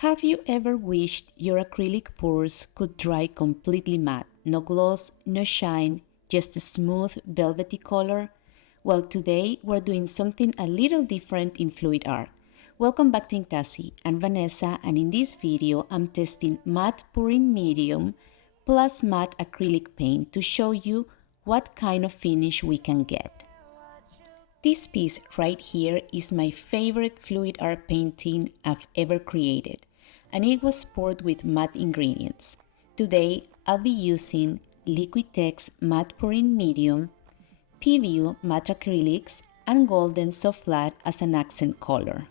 Have you ever wished your acrylic pours could dry completely matte? No gloss, no shine, just a smooth, velvety color? Well, today we're doing something a little different in fluid art. Welcome back to Inktassi. I'm Vanessa, and in this video I'm testing matte pouring medium plus matte acrylic paint to show you what kind of finish we can get. This piece right here is my favorite fluid art painting I've ever created, and it was poured with matte ingredients. Today I'll be using Liquitex Matte Pouring Medium, Pebeo Mat Acrylics, and Golden SoFlat as an accent color.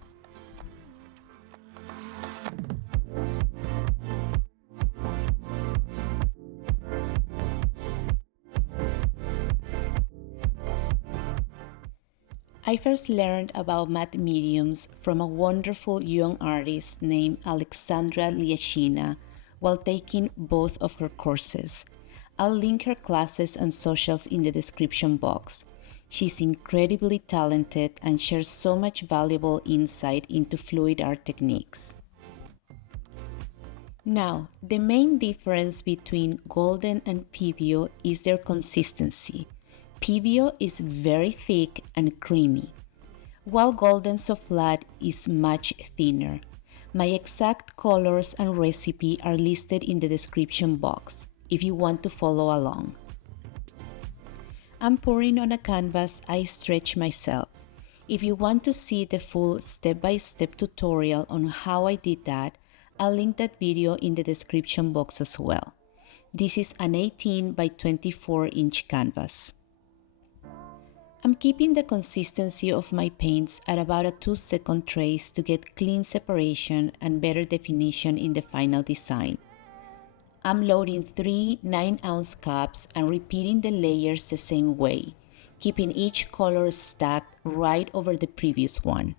I first learned about matte mediums from a wonderful young artist named Alexandra Lyachina while taking both of her courses. I'll link her classes and socials in the description box. She's incredibly talented and shares so much valuable insight into fluid art techniques. Now, the main difference between Golden and Pebeo is their consistency. Pebeo is very thick and creamy, while Golden SoFlat is much thinner. My exact colors and recipe are listed in the description box if you want to follow along. I'm pouring on a canvas I stretch myself. If you want to see the full step-by-step tutorial on how I did that, I'll link that video in the description box as well. This is an 18 by 24 inch canvas. I'm keeping the consistency of my paints at about a 2-second trace to get clean separation and better definition in the final design. I'm loading 3 9-ounce cups and repeating the layers the same way, keeping each color stacked right over the previous one.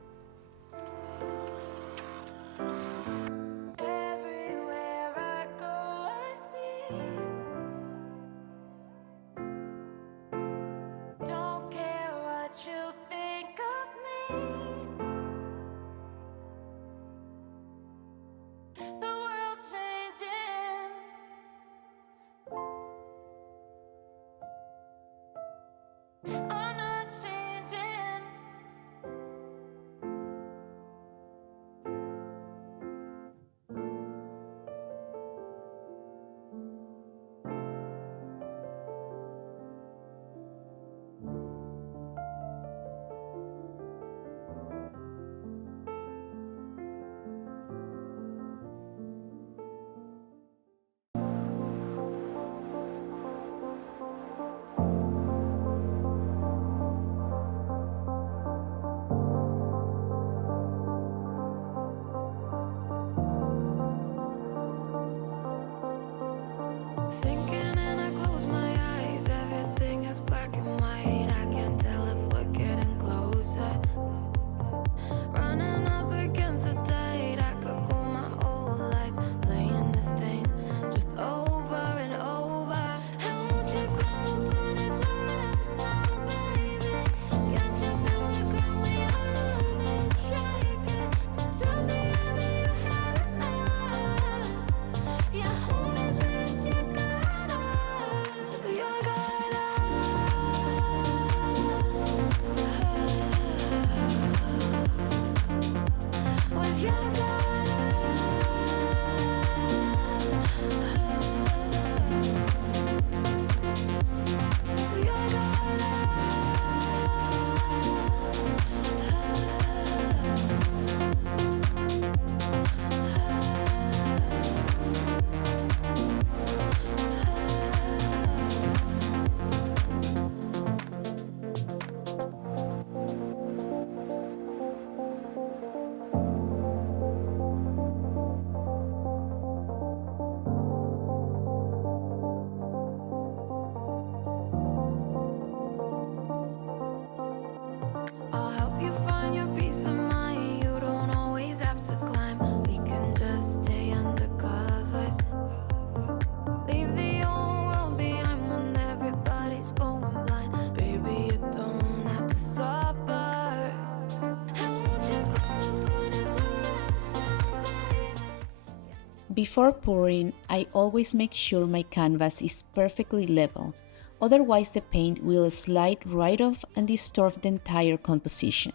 Before pouring, I always make sure my canvas is perfectly level, otherwise the paint will slide right off and distort the entire composition.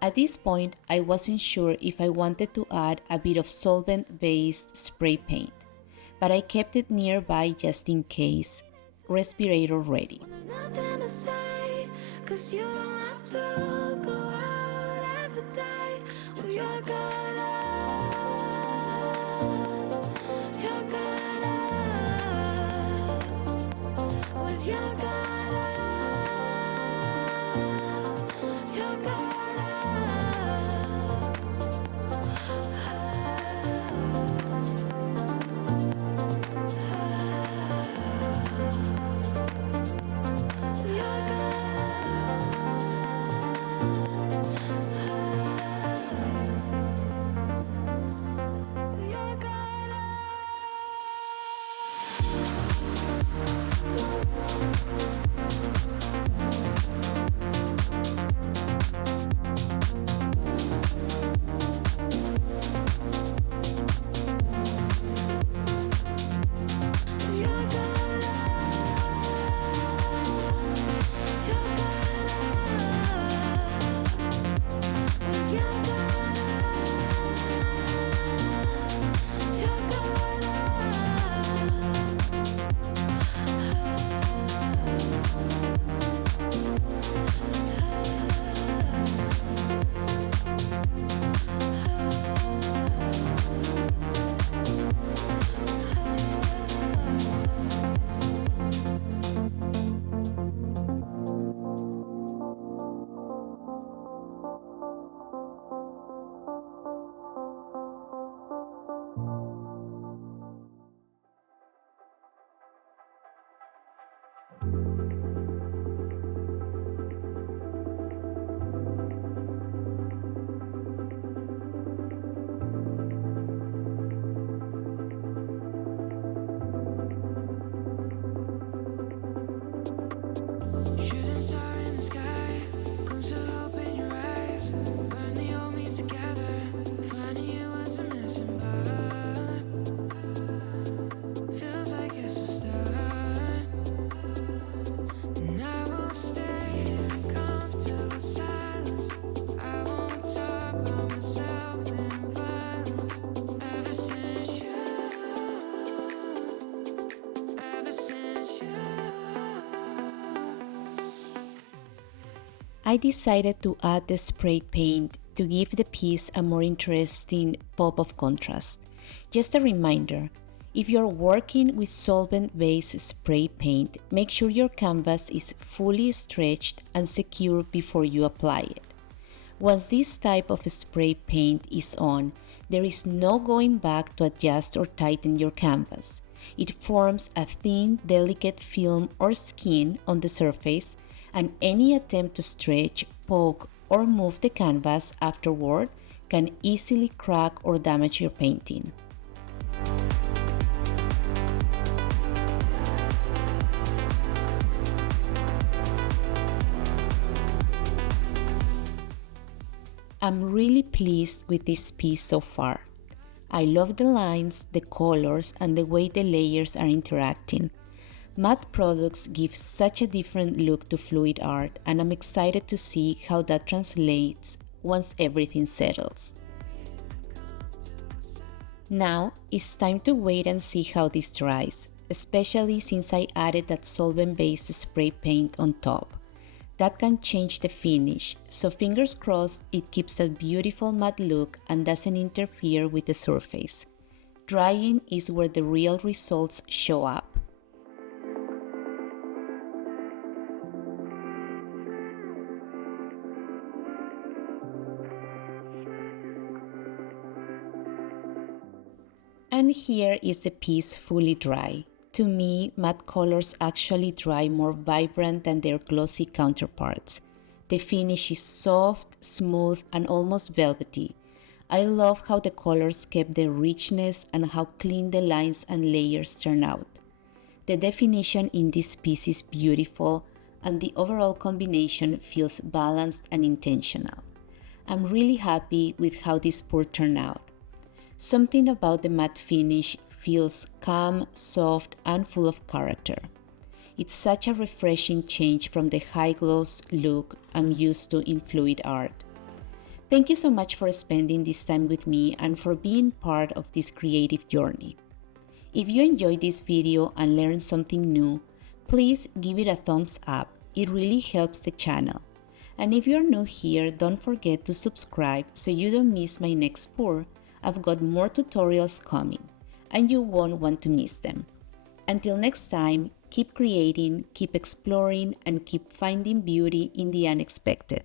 At this point, I wasn't sure if I wanted to add a bit of solvent-based spray paint, but I kept it nearby just in case. Respirator ready. I decided to add the spray paint to give the piece a more interesting pop of contrast. Just a reminder, if you're working with solvent-based spray paint, make sure your canvas is fully stretched and secure before you apply it. Once this type of spray paint is on, there is no going back to adjust or tighten your canvas. It forms a thin, delicate film or skin on the surface, and any attempt to stretch, poke, or move the canvas afterward can easily crack or damage your painting. I'm really pleased with this piece so far. I love the lines, the colors, and the way the layers are interacting. Matte products give such a different look to fluid art, and I'm excited to see how that translates once everything settles. Now it's time to wait and see how this dries, especially since I added that solvent-based spray paint on top. That can change the finish, so fingers crossed it keeps a beautiful matte look and doesn't interfere with the surface. Drying is where the real results show up. And here is the piece fully dry. To me, matte colors actually dry more vibrant than their glossy counterparts. The finish is soft, smooth, and almost velvety. I love how the colors kept the richness and how clean the lines and layers turn out. The definition in this piece is beautiful, and the overall combination feels balanced and intentional. I'm really happy with how this pour turned out. Something about the matte finish feels calm, soft, and full of character. It's such a refreshing change from the high gloss look I'm used to in fluid art. Thank you so much for spending this time with me and for being part of this creative journey. If you enjoyed this video and learned something new, please give it a thumbs up. It really helps the channel. And if you're new here, don't forget to subscribe so you don't miss my next pour. I've got more tutorials coming, and you won't want to miss them. Until next time, keep creating, keep exploring, and keep finding beauty in the unexpected.